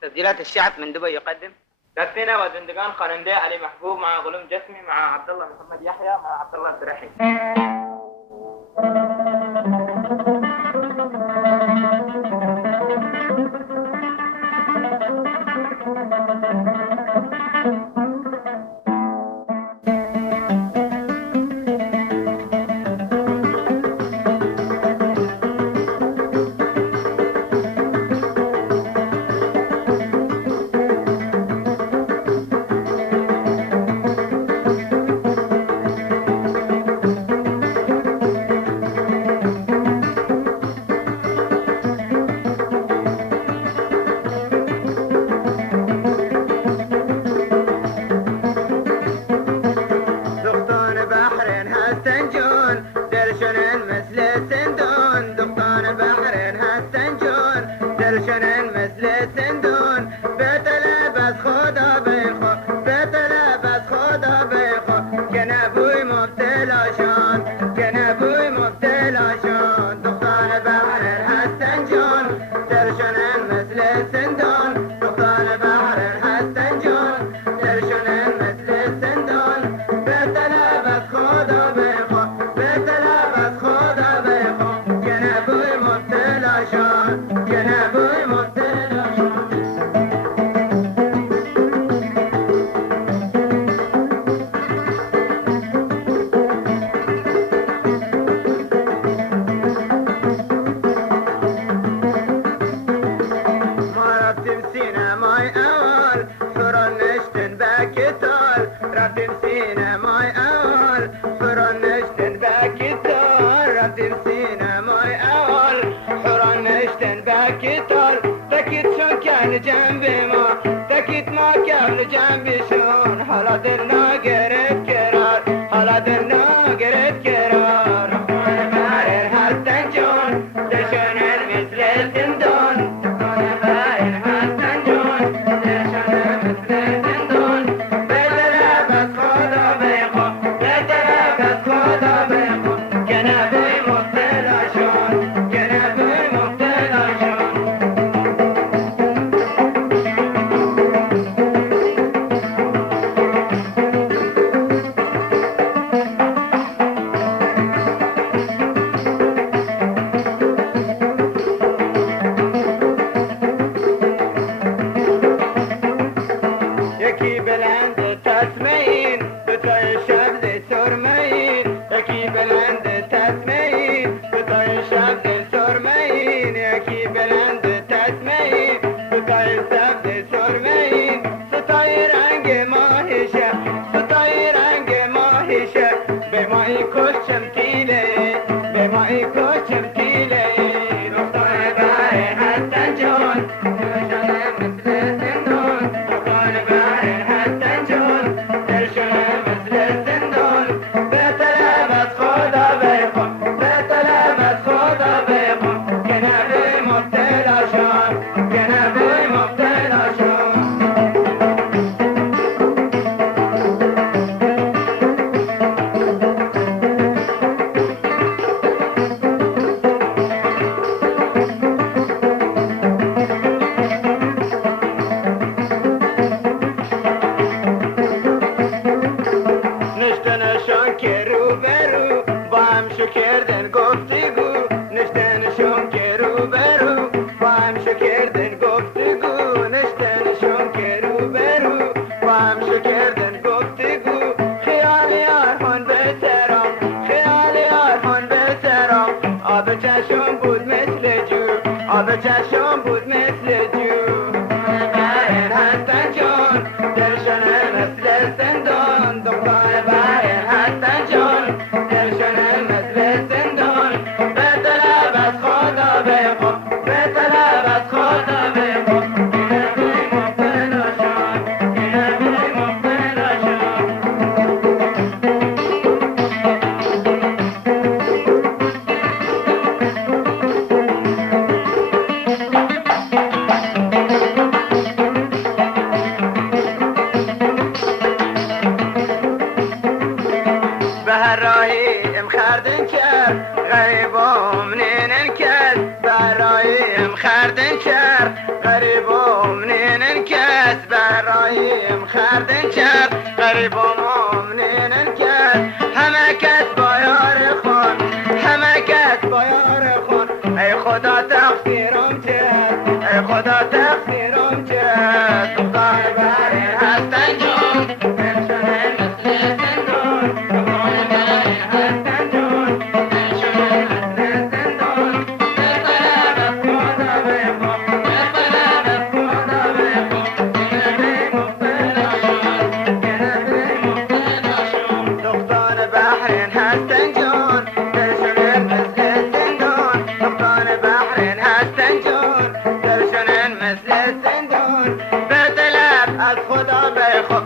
تسجيلات الشعب من دبي يقدم دفنا وزندقان خانندي علي محبوب مع غلوم جسمي مع عبد الله محمد يحيى مع عبد الله عبد الرحيم. جنبي ما تكيت ما كان جنبي شون حالا درنا قريت كرار حالا درنا قريت كرار بارين هستن جون دشون المثل الزندون بارين هستن جون دشون المثل الزندون بدلا بس خدا بيخو بدلا بس خدا بيخو جنبي مبتلا شون جنبي مبتلا شون غريب ومنين بس برایم خردن کرد غریب و مؤمنین کرد همه کس با یار خون همه کس با یار خون ای خدا تقصیرم کرد ای خدا تقصیرم کرد دختر بحرین هستن جون دلشونه مثل زندون دختر بحرین هستن جون دلشونه مثل زندون دلبرم از خدا بخون دلبرم از خدا بخون گنه مبتلا شد گنه مبتلا شد دختر بحرین هستن جون دلشونه مثل زندون دختر بحرین هستن جون دلشونه مثل زندون به طلب از خدا بخون